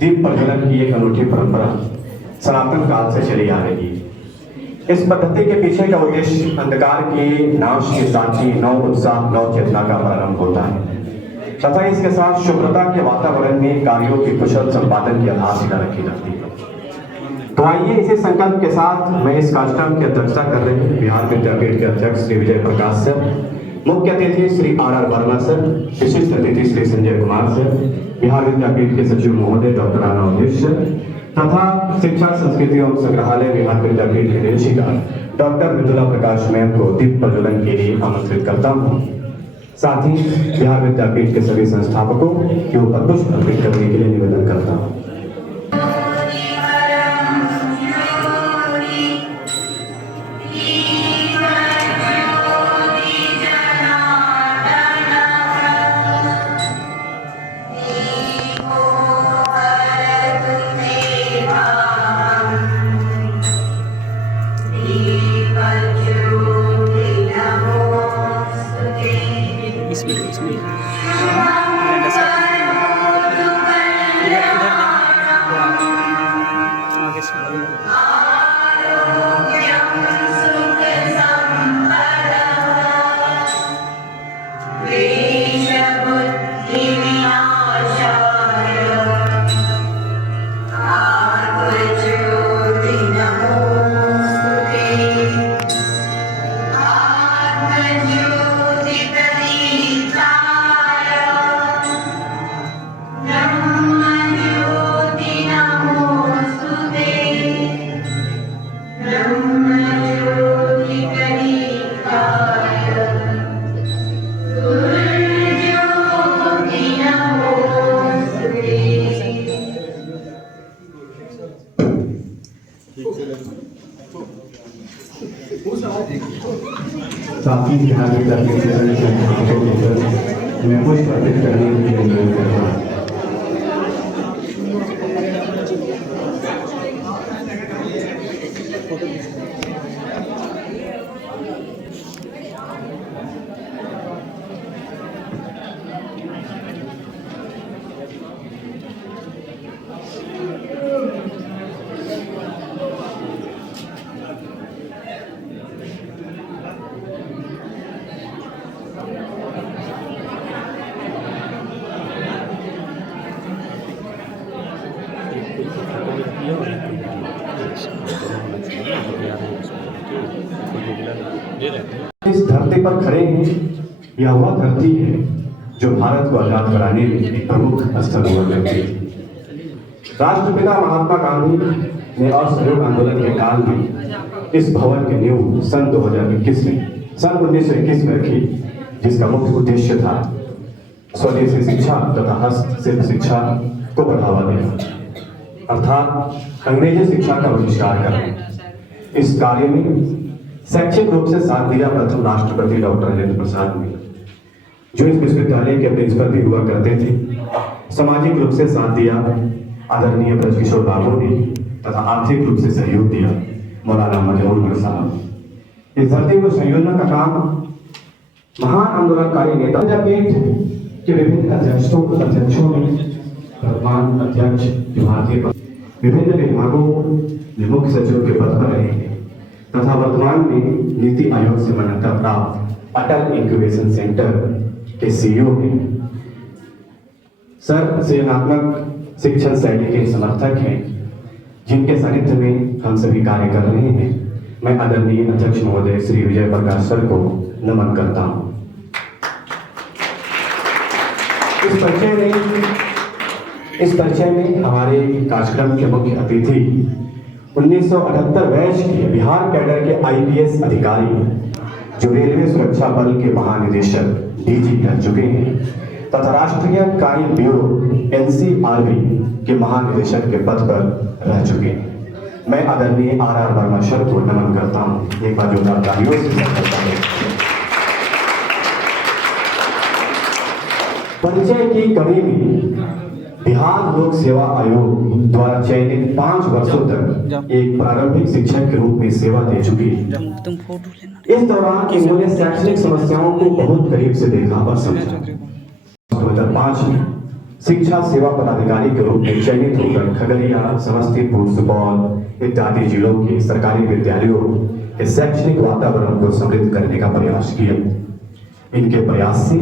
दीप प्रज्वलन की एक अनूठी परंपरा सनातन काल से चली आ रही है। इस पद्धति के पीछे का उद्देश्य अंधकार के नाश के साथ ही नव उत्साह नव चेतना का प्रारंभ होता है तथा इसके साथ शुभ्रता के वातावरण में कार्यों के कुशल संपादन की आधारशिला रखी जाती है। तो आइए इसी संकल्प के साथ मैं इस कार्यक्रम की अध्यक्षता कर रहे हैं बिहार विद्यापीठ के अध्यक्ष श्री विजय प्रकाश सर, मुख्य अतिथि श्री आर वर्मा सर, विशिष्ट अतिथि श्री संजय कुमार सर, बिहार विद्यापीठ के सचिव महोदय डॉक्टर आनव मिश्र तथा शिक्षा संस्कृति एवं संग्रहालय बिहार विद्यापीठ की निदेशिका डॉक्टर मृदुला प्रकाश मैम को दीप प्रज्वलन के लिए आमंत्रित करता हूँ। साथ ही बिहार विद्यापीठ के सभी संस्थापकों के ऊपर पुष्प अर्पित करने के लिए निवेदन करता हूँ। साथ ही बिहार विद्यापीठ के सभी संस्थापकों को मैं पुष्प अर्पित करने के लिए अनुरोध करता हूँ। इस धरती पर खड़े हैं, यह वह धरती है जो भारत को आजाद कराने में एक प्रमुख स्थल हुआ करती थी। राष्ट्रपिता महात्मा गांधी ने असहयोग आंदोलन के काल में इस भवन की नींव सन 1921 में रखी, जिसका मुख्य उद्देश्य था स्वदेशी शिक्षा तथा हस्तशिल्प शिक्षा को बढ़ावा देना, अर्थात अंग्रेजी शिक्षा का बहिष्कार करना। इस कार्य में शैक्षिक रूप से साथ दिया प्रथम राष्ट्रपति डॉक्टर राजेंद्र प्रसाद ने, जो इस विश्वविद्यालय के प्रिंसिपल भी हुआ करते थे। सामाजिक रूप से साथ दिया आदरणीय ब्रजकिशोर बाबू ने तथा आर्थिक रूप से सहयोग दिया मौलाना मजहूर साहब। इस धरती को संयोजन का काम महान आंदोलनकारी नेता विद्यापीठ के विभिन्न अध्यक्षों में वर्तमान अध्यक्ष भारतीय विभिन्न विभागों में मुख्य सचिव के पद पर रहे हैं तथा वर्तमान में नीति आयोग से मान्यता प्राप्त अटल इंक्यूबेशन सेंटर के सीईओ हैं। सर सृजनात्मक शिक्षण शैली के समर्थक हैं, जिनके सानिध्य में हम सभी कार्य कर रहे हैं। मैं आदरणीय अध्यक्ष महोदय श्री विजय प्रकाश सर को नमन करता हूं। इस परिचय में हमारे कार्यक्रम के मुख्य अतिथि 1978 बैच के बिहार कैडर के आईपीएस अधिकारी, जो रेलवे सुरक्षा बल के महानिदेशक डीजी रह चुके हैं तथा राष्ट्रीय क्राइम ब्यूरो एनसीआरबी के महानिदेशक के पद पर रह चुके हैं। मैं आदरणीय आर वर्मा सर को नमन करता हूं। एक बार जोरदार तालियों से स्वागत करता हूं। परिचय की कड़ी में बिहार लोक सेवा आयोग द्वारा चयनित 5 वर्षों तक एक प्रारंभिक शिक्षक के रूप में सेवा दे चुकी है। इस दौरान इन्होंने शैक्षणिक समस्याओं को बहुत करीब से देखा और समझा। 2005 में शिक्षा सेवा पदाधिकारी के रूप में चयनित होकर खगड़िया, समस्तीपुर, सुपौल इत्यादि जिलों के सरकारी विद्यालयों के शैक्षणिक वातावरण को समृद्ध करने का प्रयास किया। इनके प्रयास से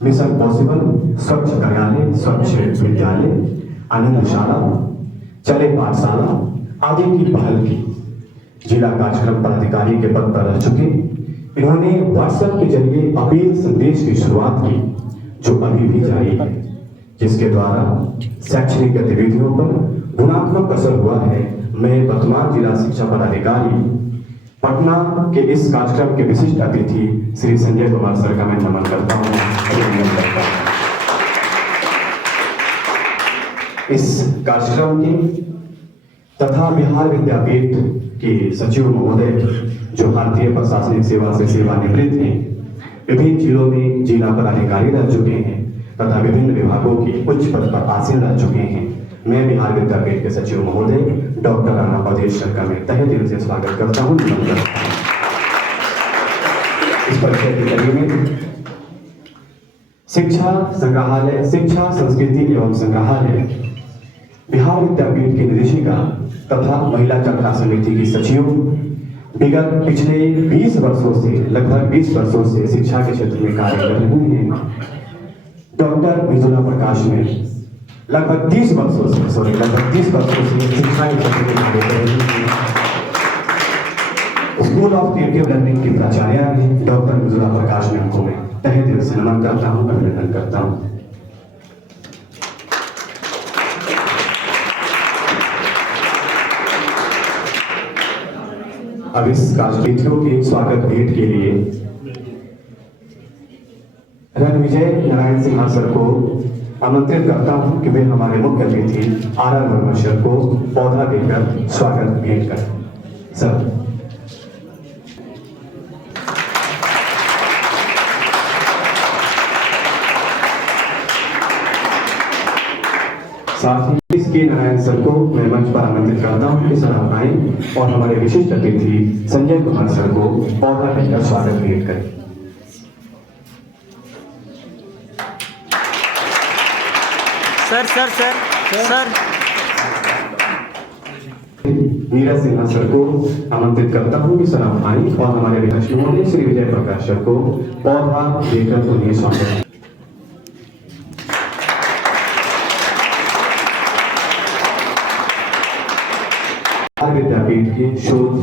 मिशन पॉसिबल, स्वच्छ कार्यालय, स्वच्छ विद्यालय, आनंदशाला, चले पाठशाला आदि की पहल की। जिला कार्यक्रम पदाधिकारी के पद पर रह चुके इन्होंने व्हाट्सएप के जरिए अपील संदेश की शुरुआत की, जो अभी भी जारी है, जिसके द्वारा शैक्षणिक गतिविधियों पर गुणात्मक असर हुआ है। मैं वर्तमान जिला शिक्षा पदाधिकारी पटना के इस कार्यक्रम के विशिष्ट अतिथि श्री संजय कुमार सर का मैं नमन करता हूँ, अभिनंदन करता हूँ। इस कार्यक्रम के तथा बिहार विद्यापीठ के सचिव महोदय जो भारतीय प्रशासनिक सेवा से सेवानिवृत्त हैं, विभिन्न जिलों में जिला पदाधिकारी रह चुके हैं तथा विभिन्न विभागों के उच्च पद पर आसीन रह चुके हैं। मैं बिहार विद्यापीठ के सचिव महोदय डॉक्टर राणा अवधेश सर का मैं तहे दिल से स्वागत करता हूँ। इस परिचय की कड़ी में शिक्षा संग्रहालय, शिक्षा संस्कृति एवं संग्रहालय बिहार विद्यापीठ की निदेशिका तथा महिला चर्चा समिति की सचिव विगत पिछले 20 वर्षों से, लगभग 20 वर्षों से शिक्षा के क्षेत्र में कार्य कर रही हैं। डॉक्टर मिजुला प्रकाश ने लगभग 30 वर्षों से शिक्षा के क्षेत्र में कार्य कर रही हैं। स्कूल ऑफ क्रिएटिव लर्निंग की प्राचार्य हैं डॉक्टर मिजुला प्रकाश मैम को मैं तहे दिल से नमन करता हूँ, अभिनंदन करता हूँ। अब इस कार्यक्रम के स्वागत भेंट के लिए रणविजय नारायण सिन्हा सर को आमंत्रित करता हूं कि वे हमारे मुख्य अतिथि आर वर्मा सर को पौधा देकर स्वागत भेंट करें। सर साथ ही इसके नारायण सर को मैं मंच पर आमंत्रित करता हूं कि सर आप आएं और हमारे विशिष्ट अतिथि संजय कुमार सर को पौधा देकर स्वागत भेंट करें। सर नीरज सिन्हा सर को आमंत्रित करता हूं कि सर आप आएं और हमारे विशिष्ट महोदय श्री विजय प्रकाश सर को पौधा देकर उन्हें स्वागत। विद्यापीठ के शोध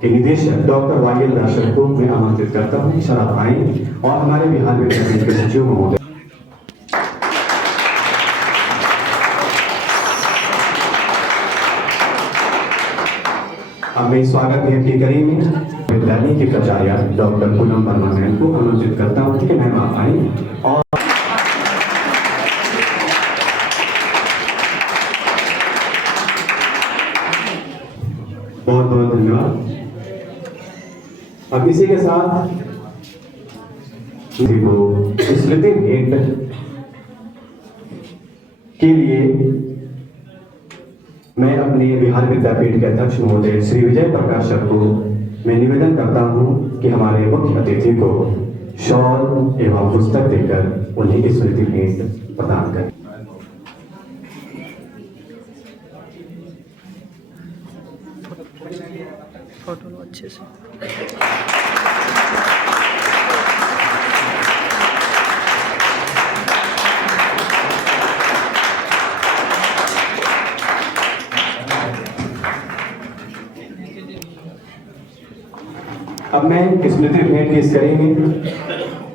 के निदेशक डॉक्टर वाई एल दास सर को मैं आमंत्रित करता हूं कि सर आप आएं और हमारे बिहार विद्यापीठ के सचिव महोदय। अब मैं स्वागत भेंट की कड़ी में विद्यालय की प्राचार्य डॉक्टर पूनम वर्मा मैम को आमंत्रित करता हूं कि मैम आप आएं और बहुत बहुत धन्यवाद। अब इसी के साथ स्मृति भेंट के लिए मैं अपने बिहार विद्यापीठ के अध्यक्ष महोदय श्री विजय प्रकाश सर को मैं निवेदन करता हूं कि हमारे मुख्य अतिथि को शॉल एवं पुस्तक देकर उन्हें स्मृति भेंट प्रदान करें। फोटो अच्छे से अब मैं स्मृति भेंट की इस कड़ी में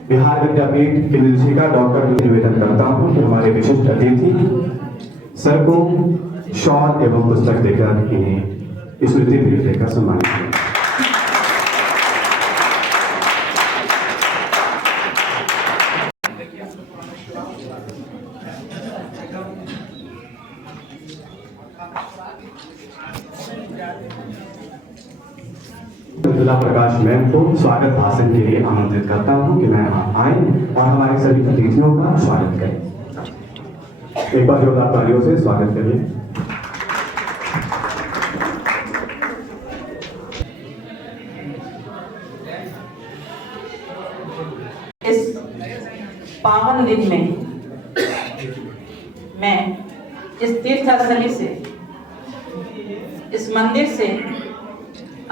बिहार विद्यापीठ की निदेशिका डॉक्टर निवेदन करता हूं कि हमारे विशिष्ट अतिथि सर को शॉल एवं पुस्तक देकर इन्हें स्मृति भेंट देकर सम्मानित करें। मिजुला प्रकाश मैम को स्वागत भाषण के लिए आमंत्रित करता हूं कि मैम आप आए और हमारे सभी अतिथियों का स्वागत करें। एक बार जोरदार तालियों से स्वागत करिए। पावन दिन में मैं इस तीर्थस्थली से, इस मंदिर से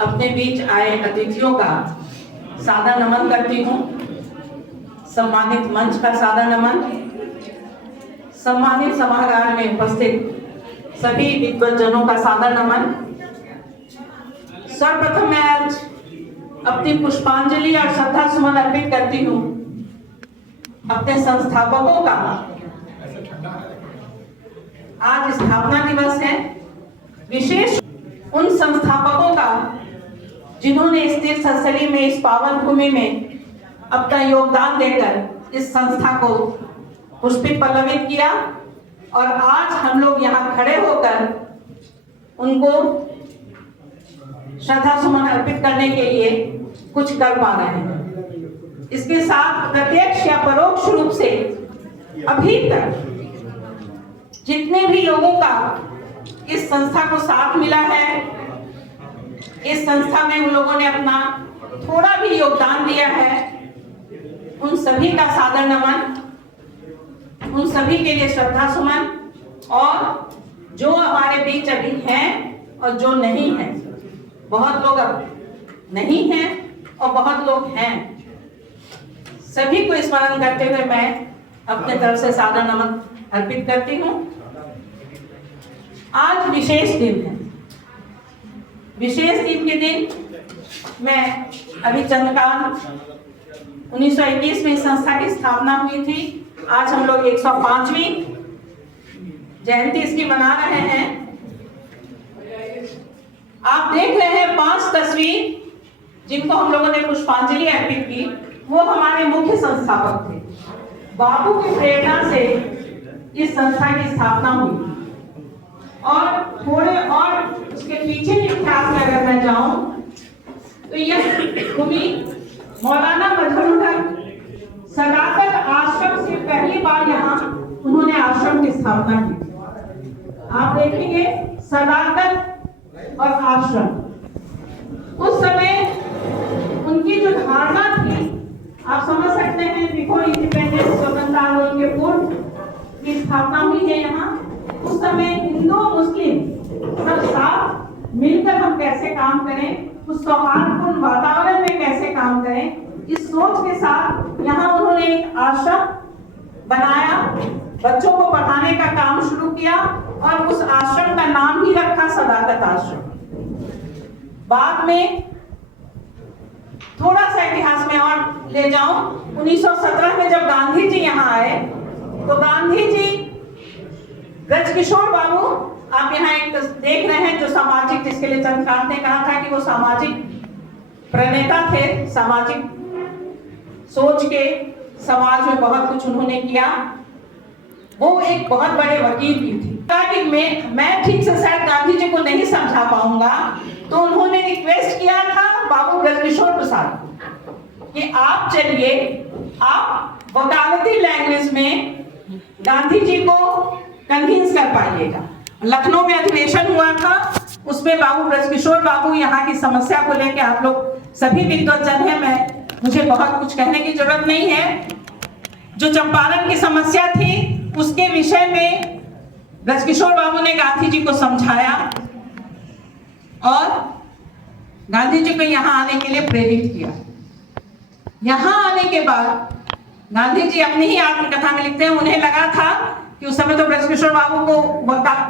अपने बीच आए अतिथियों का सादर नमन करती हूँ। सम्मानित मंच का सादर नमन, सम्मानित सभागार में उपस्थित सभी विद्वज्जनों का सादर नमन। सर्वप्रथम मैं आज अपनी पुष्पांजलि और श्रद्धा सुमन अर्पित करती हूँ अपने संस्थापकों का। आज स्थापना दिवस है, विशेष उन संस्थापकों का जिन्होंने इस तीर्थस्थली में, इस पावन भूमि में अपना योगदान देकर इस संस्था को पुष्पित पल्लवित किया और आज हम लोग यहाँ खड़े होकर उनको श्रद्धा सुमन अर्पित करने के लिए कुछ कर पा रहे हैं। इसके साथ प्रत्यक्ष या परोक्ष रूप से अभी तक जितने भी लोगों का इस संस्था को साथ मिला है, इस संस्था में उन लोगों ने अपना थोड़ा भी योगदान दिया है, उन सभी का सादर नमन, उन सभी के लिए श्रद्धा सुमन। और जो हमारे बीच अभी हैं और जो नहीं हैं, बहुत लोग अब नहीं हैं और बहुत लोग हैं, सभी को स्मरण करते हुए मैं अपने तरफ से सादर नमन अर्पित करती हूँ। आज विशेष दिन है। विशेष दिन के दिन मैं अभी चंद्रकांत 1921 में इस संस्था की स्थापना हुई थी। आज हम लोग 105वीं जयंती इसकी मना रहे हैं। आप देख रहे हैं 5 तस्वीर जिनको हम लोगों ने पुष्पांजलि अर्पित की, वो हमारे मुख्य संस्थापक थे। बापू की प्रेरणा से इस संस्था की स्थापना हुई और थोड़े और उसके पीछे के इतिहास में अगर मैं जाऊं तो यह भूमि मौलाना मजहरुल सदाकत आश्रम से पहली बार यहाँ उन्होंने आश्रम की स्थापना की। आप देखेंगे सदाकत और आश्रम, उस समय उनकी जो धारणा थी आप समझ सकते हैं। बिफोर इंडिपेंडेंस, स्वतंत्रता आंदोलन के पूर्व की स्थापना हुई है यहाँ। उस समय हिंदू मुस्लिम सब साथ मिलकर हम कैसे काम करें, उस सौहार्दपूर्ण वातावरण में कैसे काम करें, इस सोच के साथ यहाँ उन्होंने एक आश्रम बनाया, बच्चों को पढ़ाने का काम शुरू किया और उस आश्रम का नाम ही रखा सदाकत आश्रम। बाद में थोड़ा सा इतिहास में और ले जाऊं, 1917 में जब गांधी जी यहाँ आए तो गांधी जी ब्रजकिशोर बाबू, आप यहाँ एक देख रहे हैं, जो सामाजिक, जिसके लिए चंद्रकांत ने कहा था कि वो सामाजिक प्रणेता थे, सामाजिक सोच के, समाज में बहुत कुछ उन्होंने किया। वो एक बहुत बड़े वकील भी थे। कि मैं ठीक से शायद गांधी जी को नहीं समझा पाऊंगा, तो उन्होंने रिक्वेस्ट किया था बाबू ब्रजकिशोर प्रसाद कि आप चलिए, आप वकालती लैंग्वेज में गांधी जी को कन्विंस कर पाइएगा। लखनऊ में अधिवेशन हुआ था, उसमें बाबू ब्रजकिशोर बाबू यहाँ की समस्या को लेकर, आप लोग सभी विद्वज्जन हैं, मुझे बहुत कुछ कहने की जरूरत नहीं है, जो चंपारण की समस्या थी उसके विषय में ब्रजकिशोर बाबू ने गांधी जी को समझाया और गांधी जी को यहाँ आने के लिए प्रेरित किया। यहाँ आने के बाद गांधी जी अपनी ही आत्मकथा में लिखते हैं, उन्हें लगा था कि उस समय तो ब्रजकिशोर बाबू को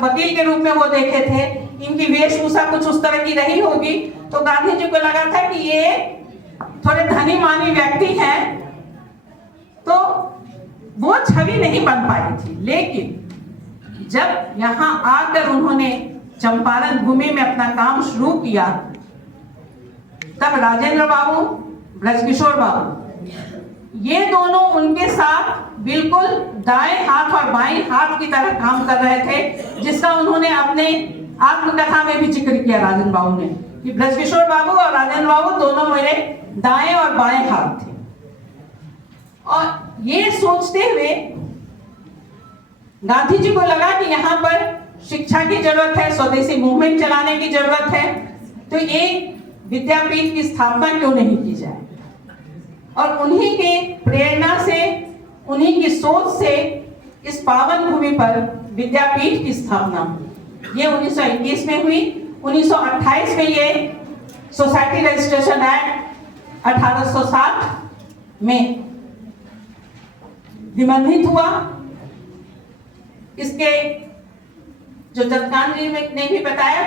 वकील के रूप में वो देखे थे, इनकी वेशभूषा कुछ उस तरह की रही होगी, तो गांधी जी को लगा था कि ये थोड़े धनी मानी व्यक्ति हैं, तो वो छवि नहीं बन पाई थी। लेकिन जब यहाँ आकर उन्होंने चंपारण भूमि में अपना काम शुरू किया, तब राजेंद्र बाबू, ब्रजकिशोर बाबू, ये दोनों उनके साथ बिल्कुल दाएं हाथ और बाएं हाथ की तरह काम कर रहे थे, जिसका उन्होंने अपने आत्मकथा में भी जिक्र किया राजेंद्र बाबू ने, कि ब्रजकिशोर बाबू और राजेंद्र बाबू दोनों मेरे दाएं और बाएं हाथ थे। और ये सोचते हुए गांधी जी को लगा कि यहाँ पर शिक्षा की जरूरत है, स्वदेशी मूवमेंट चलाने की जरूरत है, तो एक विद्यापीठ की स्थापना क्यों नहीं की जाए। और उन्हीं के प्रेरणा से उन्हीं की सोच से इस पावन भूमि पर विद्यापीठ की स्थापना ये 1921 में हुई। 1928 में ये सोसाइटी रजिस्ट्रेशन एक्ट 1860 में निबंधित हुआ। इसके जो जतकान जी ने भी बताया,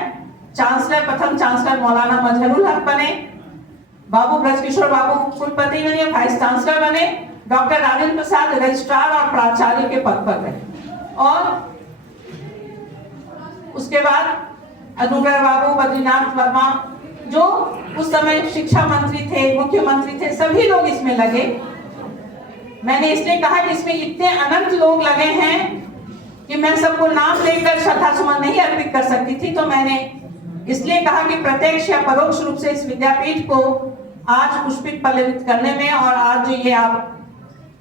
प्रथम चांसलर मौलाना मजहरुल हक बने, बाबू ब्रजकिशोर बाबू कुलपति बने, वाइस चांसलर बने, डॉक्टर राजेंद्र प्रसाद रजिस्ट्रार और प्राचार्य के पद पर रहे। और उसके बाद अनुग्रह बाबू, बद्रीनाथ वर्मा जो उस समय शिक्षा मंत्री थे, मुख्यमंत्री थे, सभी लोग इसमें लगे। मैंने इसलिए कहा कि इसमें इतने अनंत लोग लगे हैं कि मैं सबको नाम लेकर श्रद्धा सुमन नहीं अर्पित कर सकती थी। तो मैंने इसलिए कहा कि प्रत्यक्ष या परोक्ष रूप से इस विद्यापीठ को आज पुष्पित पल्लवित करने में, और आज जो ये आप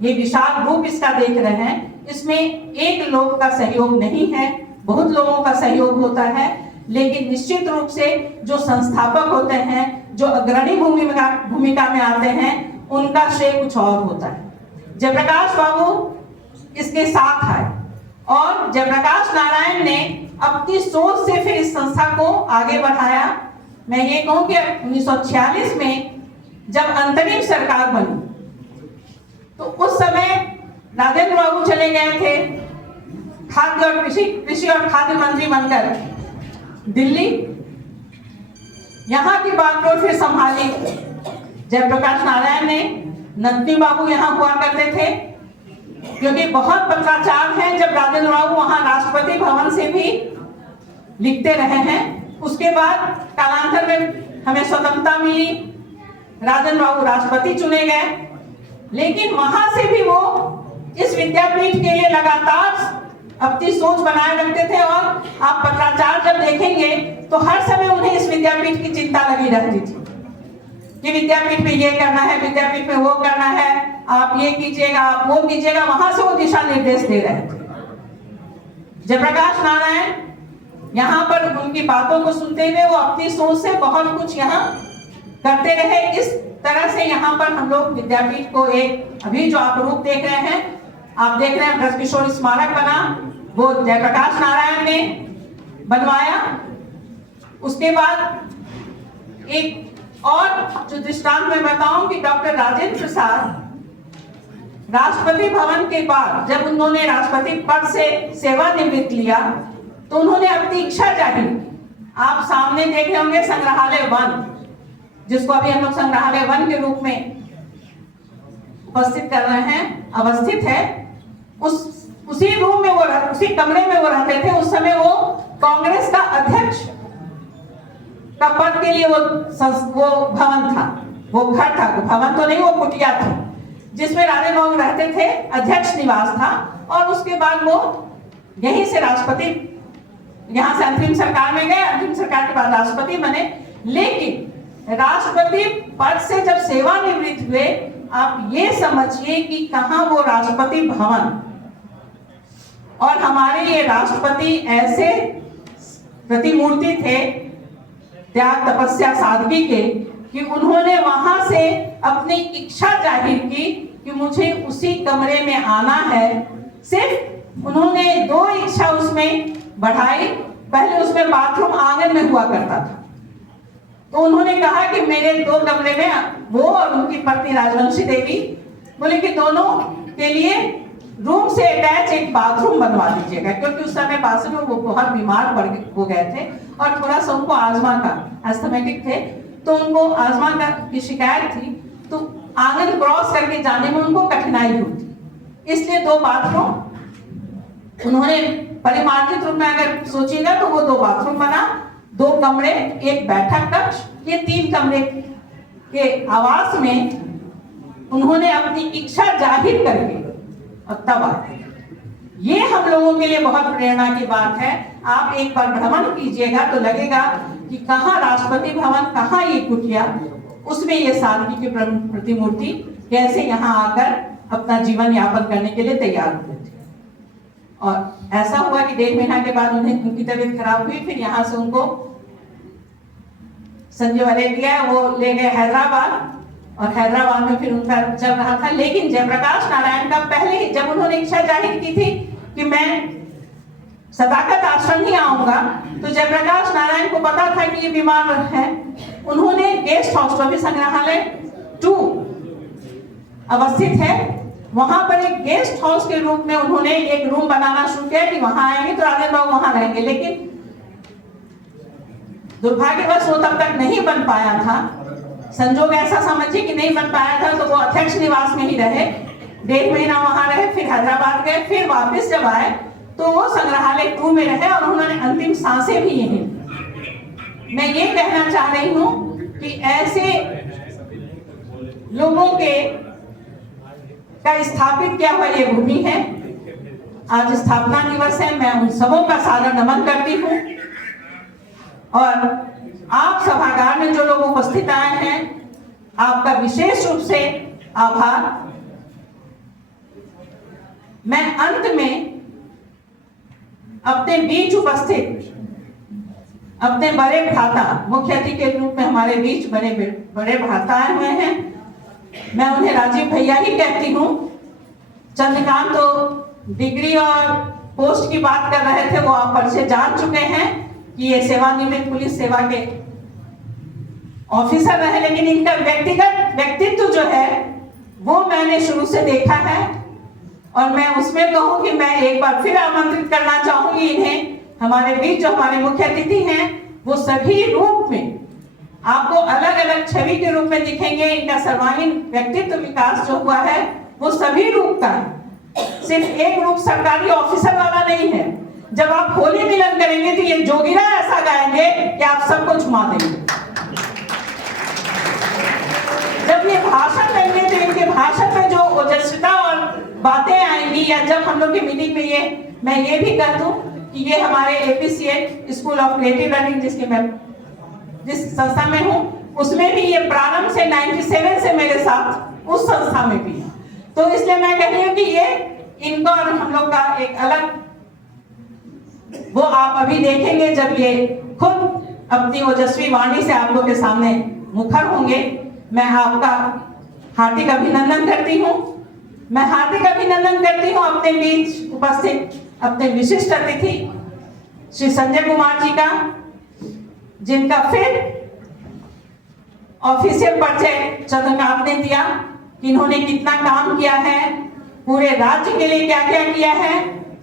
ये विशाल रूप इसका देख रहे हैं, इसमें एक लोग का सहयोग नहीं है, बहुत लोगों का सहयोग होता है। लेकिन निश्चित रूप से जो संस्थापक होते हैं, जो अग्रणी भूमिका में आते हैं, उनका श्रेय कुछ और होता है। जयप्रकाश बाबू इसके साथ आए और जयप्रकाश नारायण ने अपनी सोच से फिर इस संस्था को आगे बढ़ाया। मैं ये कहूं कि 1946 में जब अंतरिम सरकार बनी तो उस समय राजेंद्र बाबू चले गए थे खाद्य और कृषि और खाद्य मंत्री बनकर दिल्ली। यहाँ की बागडोर फिर संभाली जयप्रकाश नारायण ने। नंदनी बाबू यहाँ हुआ करते थे, क्योंकि बहुत पत्राचार है जब राजेंद्र बाबू वहां राष्ट्रपति भवन से भी लिखते रहे हैं। उसके बाद कालांतर में हमें स्वतंत्रता मिली, राजेंद्र बाबू राष्ट्रपति चुने गए, लेकिन वहां से भी वो इस विद्यापीठ के लिए लगातार अपनी सोच बनाए रखते थे। और आप पत्राचार जब देखेंगे तो हर समय उन्हें इस विद्यापीठ की चिंता लगी रहती थी कि विद्यापीठ में ये करना है, विद्यापीठ में वो करना है, आप ये कीजिएगा, आप वो कीजिएगा। वहां से वो दिशा निर्देश दे रहे थे। जयप्रकाश नारायण यहाँ पर उनकी बातों को सुनते हुए वो अपनी सोच से बहुत कुछ यहाँ करते रहे। इस तरह से यहाँ पर हम लोग विद्यापीठ को एक अभी जो आप रूप देख रहे हैं, आप देख रहे हैं ब्रजकिशोर स्मारक बना, वो जयप्रकाश नारायण ने बनवाया। उसके बाद एक और जो दृष्टांत मैं बताऊं कि डॉक्टर राजेंद्र प्रसाद राष्ट्रपति भवन के बाद जब उन्होंने राष्ट्रपति पद से सेवानिवृत्त लिया तो उन्होंने अपनी इच्छा जाहिर की। आप सामने देख रहे होंगे संग्रहालय वन, जिसको अभी हम लोग संग्रहालय वन के रूप में उपस्थित कर रहे हैं, अवस्थित है। उसी रूम में वो उसी कमरे में वो रहते थे। उस समय वो कांग्रेस का अध्यक्ष का पद के लिए वो भवन था, वो घर था, वो भवन तो नहीं, वो कुटिया थी जिसमें राजेंद्र बाबू रहते थे। अध्यक्ष निवास था। और उसके बाद वो यहीं से राष्ट्रपति, यहाँ से अंतरिम सरकार में गए, अंतरिम सरकार के बाद राष्ट्रपति बने। लेकिन राष्ट्रपति पद से जब सेवानिवृत्त हुए, आप ये समझिए कि कहाँ वो राष्ट्रपति भवन और हमारे ये राष्ट्रपति ऐसे प्रतिमूर्ति थे त्याग, तपस्या, सादगी के, कि उन्होंने वहां से अपनी इच्छा जाहिर की कि मुझे उसी कमरे में आना है। सिर्फ उन्होंने दो इच्छा उसमें बढ़ाई। पहले उसमें बाथरूम आंगन में हुआ करता था, तो उन्होंने कहा कि मेरे दो कमरे में, वो और उनकी पत्नी राजवंशी देवी बोले कि दोनों के लिए रूम से अटैच एक बाथरूम बनवा दीजिएगा, क्योंकि उस समय बाथरूम में वो बहुत बीमार हो गए थे और थोड़ा सा उनको आजमा का एस्थमेटिक थे, तो उनको आजमा का की शिकायत थी, तो आंगन क्रॉस करके जाने में उनको कठिनाई होती, इसलिए दो बाथरूम उन्होंने परिमार्जित रूप में अगर सोचिएगा तो वो दो बाथरूम बना, दो कमरे, एक बैठक कक्ष, ये 3 कमरे के आवास में उन्होंने अपनी इच्छा जाहिर करके और तब आए। ये हम लोगों के लिए बहुत प्रेरणा की बात है। आप एक बार भ्रमण कीजिएगा तो लगेगा कि कहाँ राष्ट्रपति भवन, कहाँ ये कुटिया, उसमें ये सादगी की प्रतिमूर्ति कैसे यहाँ आकर अपना जीवन यापन करने के लिए तैयार हुए थे। और ऐसा हुआ कि 1.5 महीना के बाद उनकी तबीयत खराब हुई। फिर यहाँ से उनको संजय वाले लिया, वो ले गए हैदराबाद और हैदराबाद में फिर उनका चल रहा था। लेकिन जयप्रकाश नारायण का पहले ही जब उन्होंने इच्छा जाहिर की थी कि मैं सदाकत आश्रम ही आऊंगा, तो जयप्रकाश नारायण को पता था कि ये बीमार है। उन्होंने गेस्ट हाउस, जो भी संग्रहालय 2 अवस्थित है, वहां पर एक गेस्ट हाउस के रूप में उन्होंने एक रूम बनाना शुरू किया कि वहां आएंगे तो राजेंद्र बाबू वहां रहेंगे। लेकिन दुर्भाग्यवश वो तब तक नहीं बन पाया था, संजोग ऐसा समझिए कि नहीं बन पाया था, तो वो अध्यक्ष निवास में ही रहे, 1.5 महीना वहां रहे, फिर हैदराबाद गए, फिर वापस जब आए तो वो संग्रहालय 2 में रहे और उन्होंने अंतिम सांसें भी यहीं। मैं ये कहना चाह रही हूं कि ऐसे लोगों के का स्थापित किया हुआ ये भूमि है। आज स्थापना दिवस है, मैं उन सबों का सादर नमन करती हूँ। और आप सभागार में जो लोग उपस्थित आए हैं, आपका विशेष रूप से आभार। मैं अंत में अपने बीच उपस्थित अपने बड़े भ्राता, मुख्य अतिथि के रूप में हमारे बीच बड़े भ्राता आए हुए हैं, मैं उन्हें राजीव भैया ही कहती हूँ। चंद्रकांत तो डिग्री और पोस्ट की बात कर रहे थे, वो आप परिचय जान चुके हैं कि ये सेवानिवृत्त पुलिस सेवा के ऑफिसर रहे, लेकिन इनका व्यक्तिगत व्यक्तित्व जो है वो मैंने शुरू से देखा है। और मैं उसमें कहूँ कि मैं एक बार फिर आमंत्रित करना चाहूंगी इन्हें हमारे बीच। जो हमारे मुख्य अतिथि हैं वो सभी रूप में आपको अलग अलग छवि के रूप में दिखेंगे। इनका सर्वांगीण व्यक्तित्व विकास जो हुआ है वो सभी रूप का है, सिर्फ एक रूप सरकारी ऑफिसर वाला नहीं है। जब आप होली मिलन करेंगे तो ये जोगिरा ऐसा गाएंगे कि आप सबको झुमा देंगे। जब ये भाषण देंगे तो इनके भाषण में जो ओजस्विता और बातें आएंगी, या जब हम लोग की मीटिंग में ये मैं ये भी कर दूं कि ये हमारे APCA school of creative learning जिस संस्था में हूँ, उसमें भी ये प्रारंभ से 97 से मेरे साथ उस संस्था में भी है। तो इसलिए मैं कह रही हूँ कि ये इनका और हम लोग का एक अलग, वो आप अभी देखेंगे जब ये खुद अपनी ओजस्वी वाणी से आप लोग के सामने मुखर होंगे। मैं आपका हार्दिक अभिनंदन करती हूँ। मैं हार्दिक अभिनंदन करती हूँ अपने बीच उपस्थित अपने विशिष्ट अतिथि श्री संजय कुमार जी का, जिनका फिर ऑफिशियल परिचय चंद्रकांत ने दिया कि इन्होंने कितना काम किया है, पूरे राज्य के लिए क्या क्या किया है।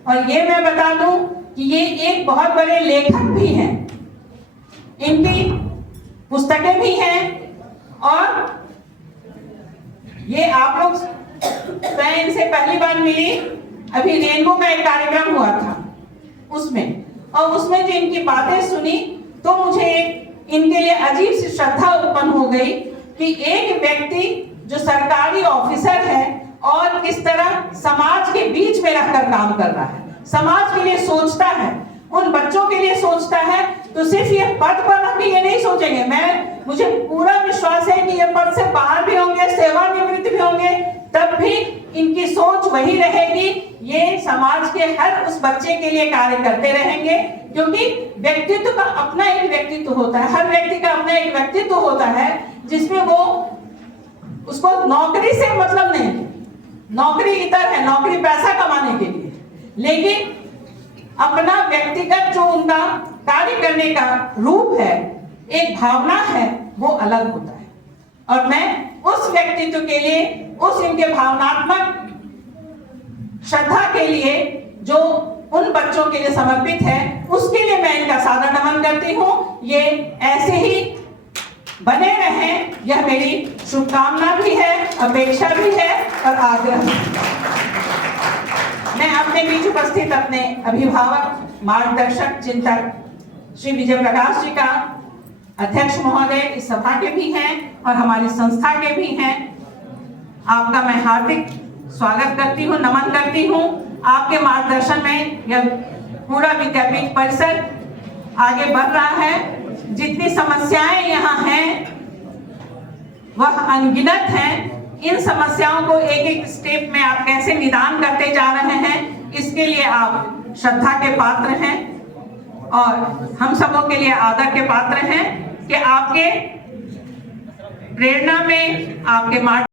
और ये मैं बता दूं कि ये एक बहुत बड़े लेखक भी हैं, इनकी पुस्तकें भी हैं। और ये आप लोग, मैं इनसे पहली बार मिली, अभी रेनबो का एक कार्यक्रम हुआ था उसमें, और उसमें जो इनकी बातें सुनी तो मुझे इनके लिए अजीब सी श्रद्धा उत्पन्न हो गई कि एक व्यक्ति जो सरकारी ऑफिसर है और किस तरह समाज के बीच में रहकर काम कर रहा है, समाज के लिए सोचता है, उन बच्चों के लिए सोचता है। तो सिर्फ ये पद पर हम ये नहीं सोचेंगे, मुझे पूरा विश्वास है कि ये पद से बाहर भी होंगे, सेवानिवृत्त भी होंगे, तब भी इनकी सोच वही रहेगी। ये समाज के हर उस बच्चे के लिए कार्य करते रहेंगे, क्योंकि व्यक्तित्व का अपना एक व्यक्तित्व होता है, हर व्यक्ति का अपना एक व्यक्तित्व होता है, जिसमें वो उसको नौकरी से मतलब नहीं, नौकरी इतर है, नौकरी पैसा कमाने के लिए, लेकिन अपना व्यक्तिगत जो उनका कार्य करने का रूप है, एक भावना है, वो अलग होता है। और मैं उस व्यक्तित्व के लिए, उस इनके भावनात्मक श्रद्धा के लिए जो उन बच्चों के लिए समर्पित है, उसके लिए मैं इनका सादर नमन करती हूँ। ये ऐसे ही बने रहें, यह मेरी शुभकामना भी है, अपेक्षा भी है और आग्रह भी। मैं अपने बीच उपस्थित अपने अभिभावक, मार्गदर्शक, चिंतक श्री विजय प्रकाश जी का, अध्यक्ष महोदय इस सभा के भी हैं और हमारी संस्था के भी हैं, आपका मैं हार्दिक स्वागत करती हूँ, नमन करती हूँ। आपके मार्गदर्शन में यह पूरा विद्यापीठ परिसर आगे बढ़ रहा है। जितनी समस्याएं यहाँ हैं वह अनगिनत हैं। इन समस्याओं को एक एक स्टेप में आप कैसे निदान करते जा रहे हैं, इसके लिए आप श्रद्धा के पात्र हैं और हम सबों के लिए आदर के पात्र हैं कि आपके प्रेरणा में, आपके मार्च